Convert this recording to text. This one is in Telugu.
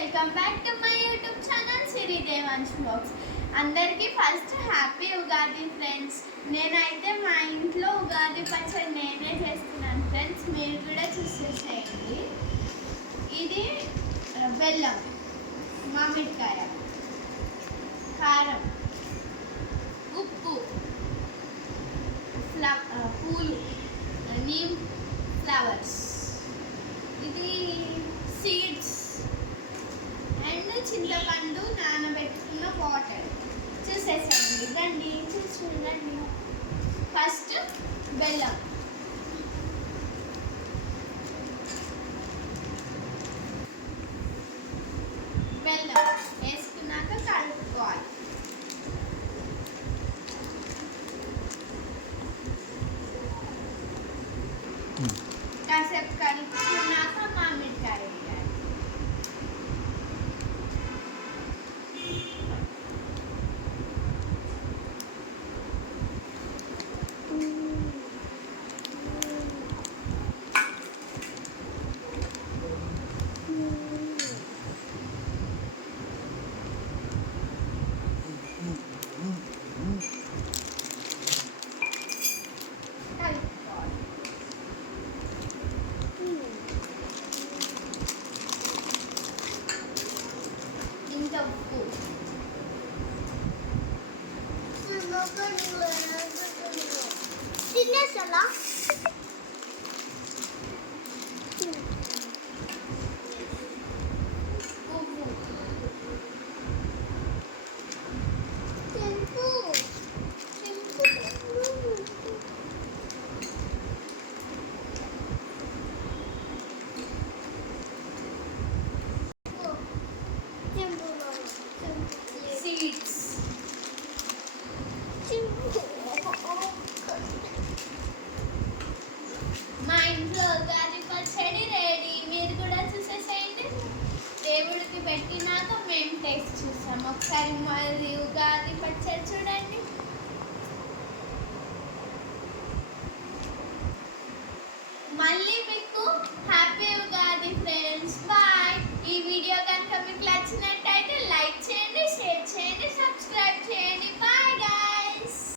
Welcome back to my YouTube channel Siri Devansh blogs. అందరికీ ఫస్ట్ హ్యాపీ ఉగాది ఫ్రెండ్స్. నేనైతే మా ఇంట్లో ఉగాది పచ్చడి నేనే చేస్తున్నాను ఫ్రెండ్స్, మీరు కూడా చూసేసేయండి. ఇది బెల్లం, మామిడికాయ, కారం, ఉప్పు, పూలు, నీమ్ ఫ్లవర్స్, ఇది సీడ్స్ అండ్ చింతపండు నానబెట్టుకున్న వాటర్. చూసేసేయండి, రండి చూడండి. ఫస్ట్ బెల్లం, బెల్లం వేసుకున్నాక కలుపుకోవాలి. కాసేపు కలుపుకున్నాక మామిడికాయ వేయాలి. ఉప్పు, తినేసలా సీడ్స్. మా ఇంట్లో ఉగాది పచ్చడి రెడీ, మీరు కూడా చూసేసేయండి. దేవుడికి పెట్టినాక మేము టేస్ట్ చూస్తాం. ఒకసారి మరి ఉగాది పచ్చడి చూడండి. మళ్ళీ మీకు